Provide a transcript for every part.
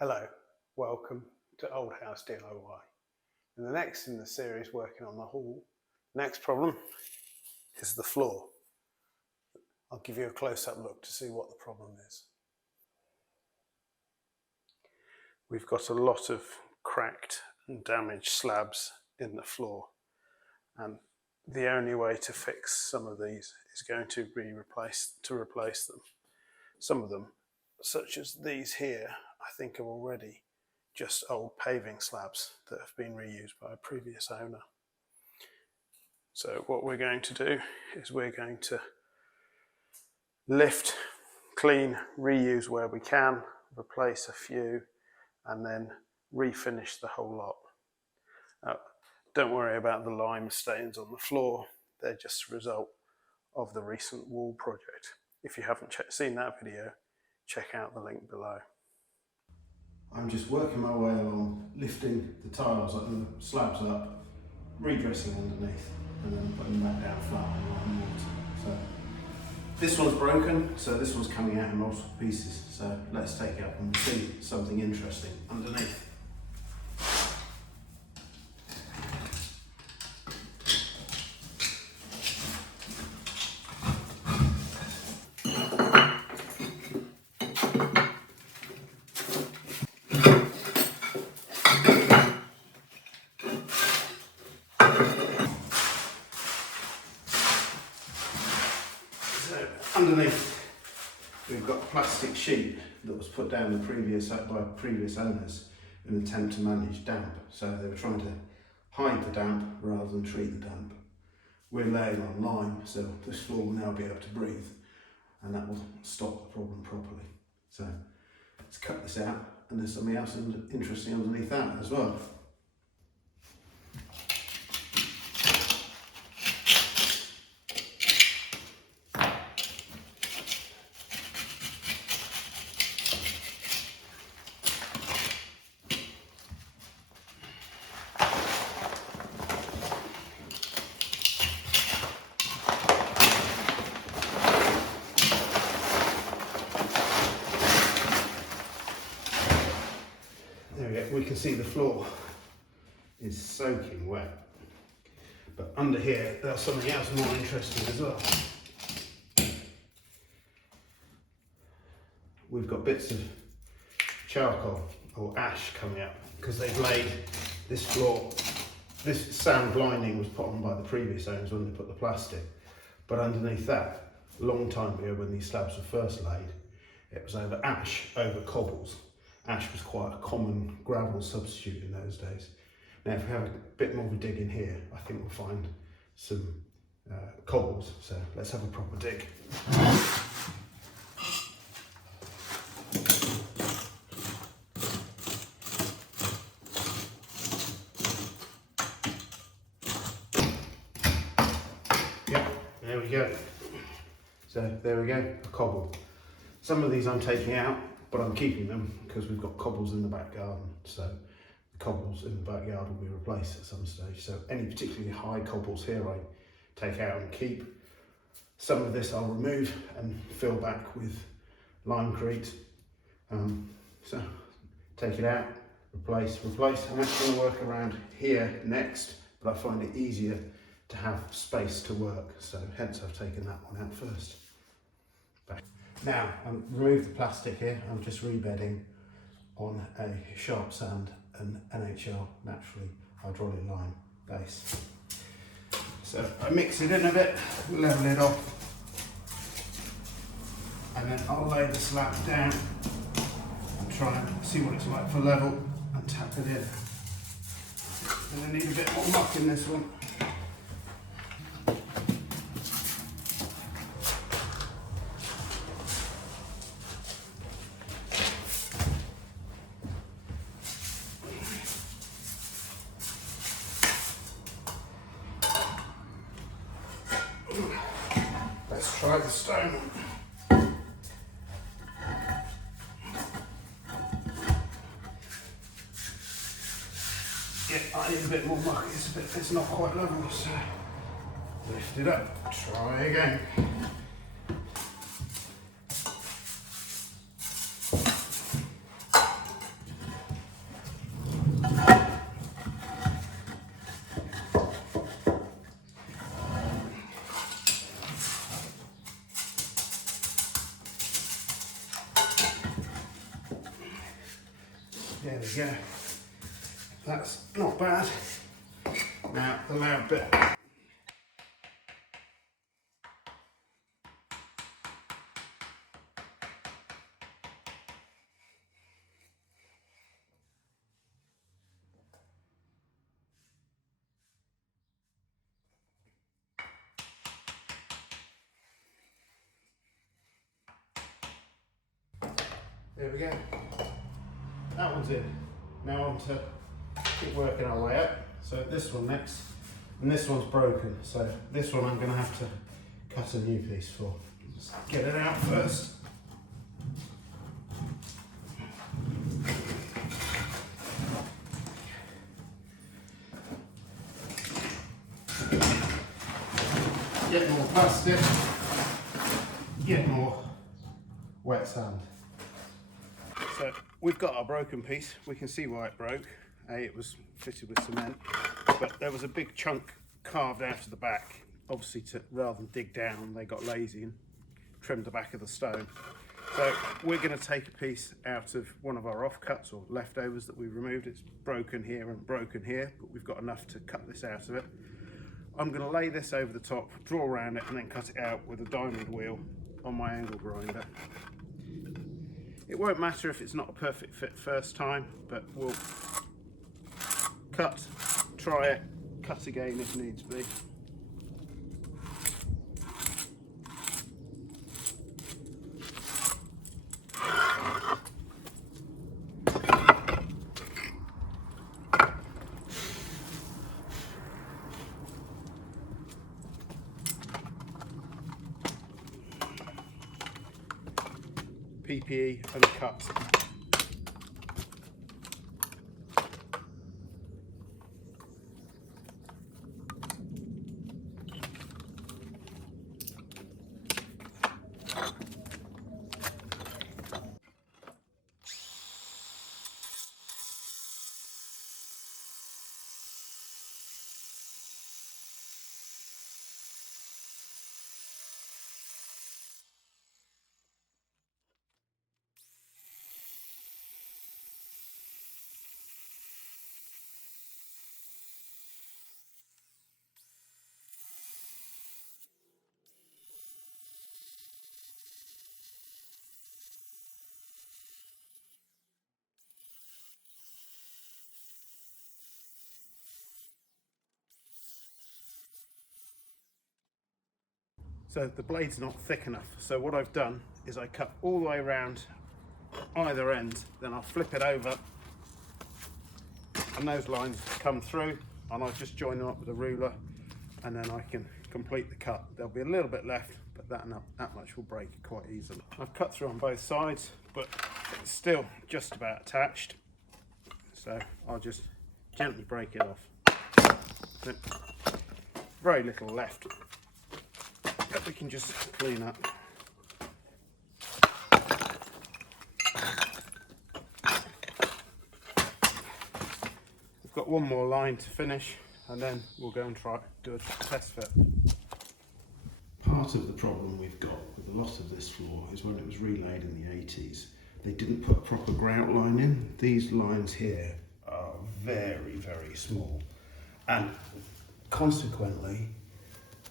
Hello, welcome to Old House DIY. And the next in the series working on the hall, next problem is the floor. I'll give you a close-up look to see what the problem is. We've got a lot of cracked and damaged slabs in the floor, and the only way to fix some of these is going to be replace them. Some of them, such as these here, I think are already just old paving slabs that have been reused by a previous owner. So what we're going to do is we're going to lift, clean, reuse where we can, replace a few, and then refinish the whole lot. Don't worry about the lime stains on the floor, they're just a result of the recent wall project. If you haven't seen that video, check out the link below. I'm just working my way along, lifting the tiles up and the slabs up, redressing underneath, and then putting them back down flat on lime water. So this one's broken, so this one's coming out in multiple pieces. So let's take it up and see something interesting underneath. Underneath, we've got a plastic sheet that was put down by previous owners in an attempt to manage damp. So they were trying to hide the damp rather than treat the damp. We're laying on lime, so this floor will now be able to breathe, and that will stop the problem properly. So let's cut this out, and there's something else interesting underneath that as well. We can see the floor is soaking wet, but under here there's something else more interesting as well. We've got bits of charcoal or ash coming up because they've laid this floor. This sand lining was put on by the previous owners when they put the plastic, but underneath that, a long time ago when these slabs were first laid, it was over ash, over cobbles. Ash was quite a common gravel substitute in those days. Now if we have a bit more of a dig in here, I think we'll find some cobbles, so let's have a proper dig. Yeah, there we go. So there we go, a cobble. Some of these I'm taking out, but I'm keeping them because we've got cobbles in the back garden, so the cobbles in the backyard will be replaced at some stage. So any particularly high cobbles here I take out and keep. Some of this I'll remove and fill back with limecrete. So take it out, replace. I'm actually going to work around here next, but I find it easier to have space to work, so hence I've taken that one out first. Now, I've removed the plastic here. I'm just rebedding on a sharp sand and NHL, naturally hydraulic lime base. So I mix it in a bit, level it off, and then I'll lay the slab down and try and see what it's like for level and tap it in. And I need a bit more muck in this one. Let's try the stone. Yeah, I need a bit more muck. It's not quite level, so lift it up. Try again. There we go. That's not bad. Now the loud bit. There we go. That one's in. Now on to keep working our way up. So this one next, and this one's broken. So this one I'm going to have to cut a new piece for. Just get it out first. Get more plastic. Get more wet sand. So we've got our broken piece. We can see why it broke. It was fitted with cement, but there was a big chunk carved out of the back. Obviously, rather than dig down, they got lazy and trimmed the back of the stone. So we're going to take a piece out of one of our offcuts or leftovers that we removed. It's broken here and broken here, but we've got enough to cut this out of it. I'm going to lay this over the top, draw around it, and then cut it out with a diamond wheel on my angle grinder. It won't matter if it's not a perfect fit first time, but we'll cut, try it, cut again if needs be. PPE and cut. So the blade's not thick enough. So what I've done is I cut all the way around either end, then I'll flip it over and those lines come through, and I'll just join them up with a ruler, and then I can complete the cut. There'll be a little bit left, but that much will break quite easily. I've cut through on both sides, but it's still just about attached. So I'll just gently break it off. Very little left that we can just clean up. We've got one more line to finish, and then we'll go and do a test fit. Part of the problem we've got with a lot of this floor is when it was relaid in the 80s, they didn't put a proper grout line in. These lines here are very, very small, and consequently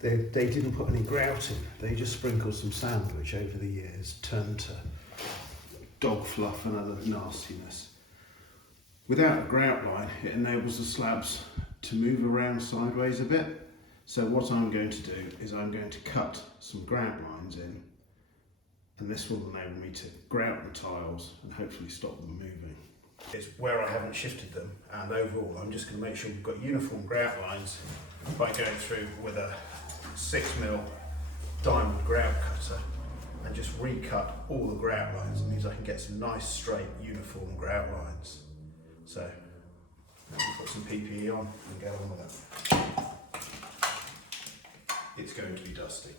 they didn't put any grout in. They just sprinkled some sand, which over the years turned to dog fluff and other nastiness. Without a grout line, it enables the slabs to move around sideways a bit. So what I'm going to do is I'm going to cut some grout lines in, and this will enable me to grout the tiles and hopefully stop them moving. It's where I haven't shifted them, and overall I'm just going to make sure we've got uniform grout lines by going through with a 6mm diamond grout cutter and just recut all the grout lines. It means I can get some nice straight uniform grout lines. So let me put some PPE on and get on with it. It's going to be dusty.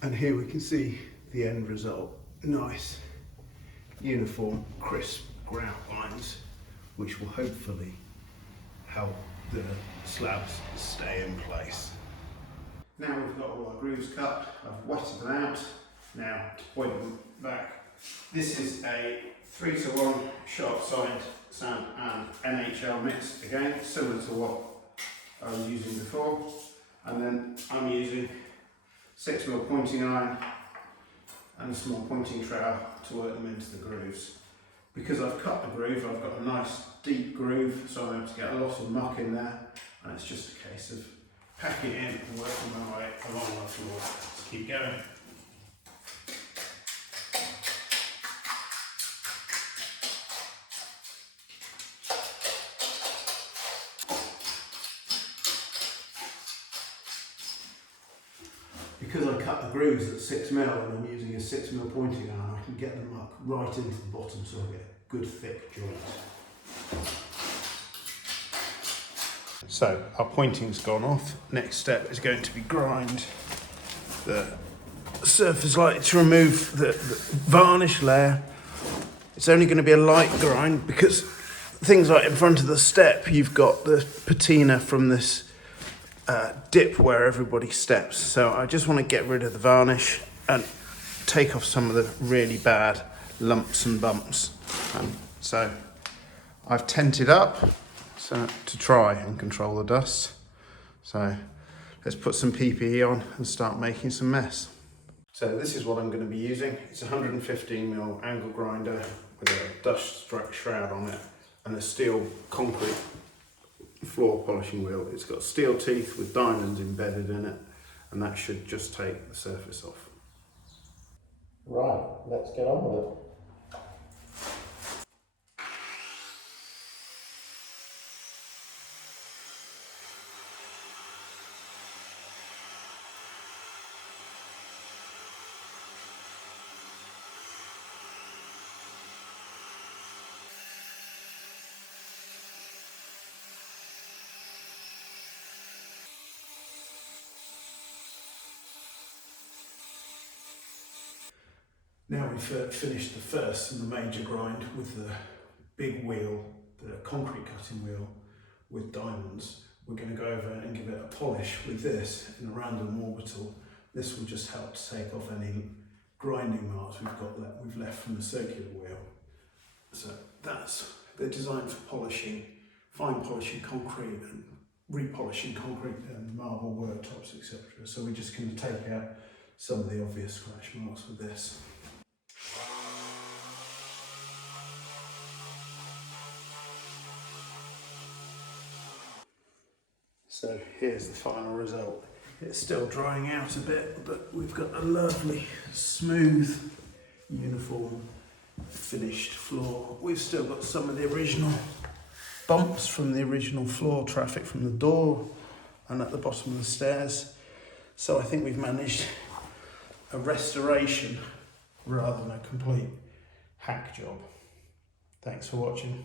And here we can see the end result. Nice, uniform, crisp grout lines, which will hopefully help the slabs stay in place. Now we've got all our grooves cut, I've wetted them out. Now to point them back, this is a 3-to-1 sharp side sand and NHL mix, again similar to what I was using before. And then I'm using 6mm pointing iron and a small pointing trowel to work them into the grooves. Because I've cut the groove, I've got a nice deep groove, so I'm able to get a lot of muck in there, and it's just a case of packing it in and working my way along the floor. Let's keep going. Because I cut the grooves at 6mm and I'm using a 6mm pointing iron, I can get the muck right into the bottom so I get a good thick joint. So our pointing's gone off. Next step is going to be grind the surface light to remove the varnish layer. It's only going to be a light grind because things like in front of the step, you've got the patina from this dip where everybody steps. So I just want to get rid of the varnish and take off some of the really bad lumps and bumps. So I've tented up to try and control the dust. So let's put some PPE on and start making some mess. So this is what I'm going to be using. It's a 115mm angle grinder with a dust struck shroud on it and a steel concrete floor polishing wheel. It's got steel teeth with diamonds embedded in it, and that should just take the surface off. Right, let's get on with it. Now we've finished the first and the major grind with the big wheel, the concrete cutting wheel with diamonds. We're going to go over and give it a polish with this in a random orbital. This will just help to take off any grinding marks we've left from the circular wheel. So they're designed for polishing, fine polishing concrete and repolishing concrete and marble worktops, etc. So we're just going to take out some of the obvious scratch marks with this. So here's the final result. It's still drying out a bit, but we've got a lovely, smooth, uniform, finished floor. We've still got some of the original bumps from the original floor traffic from the door and at the bottom of the stairs. So I think we've managed a restoration rather than a complete hack job. Thanks for watching.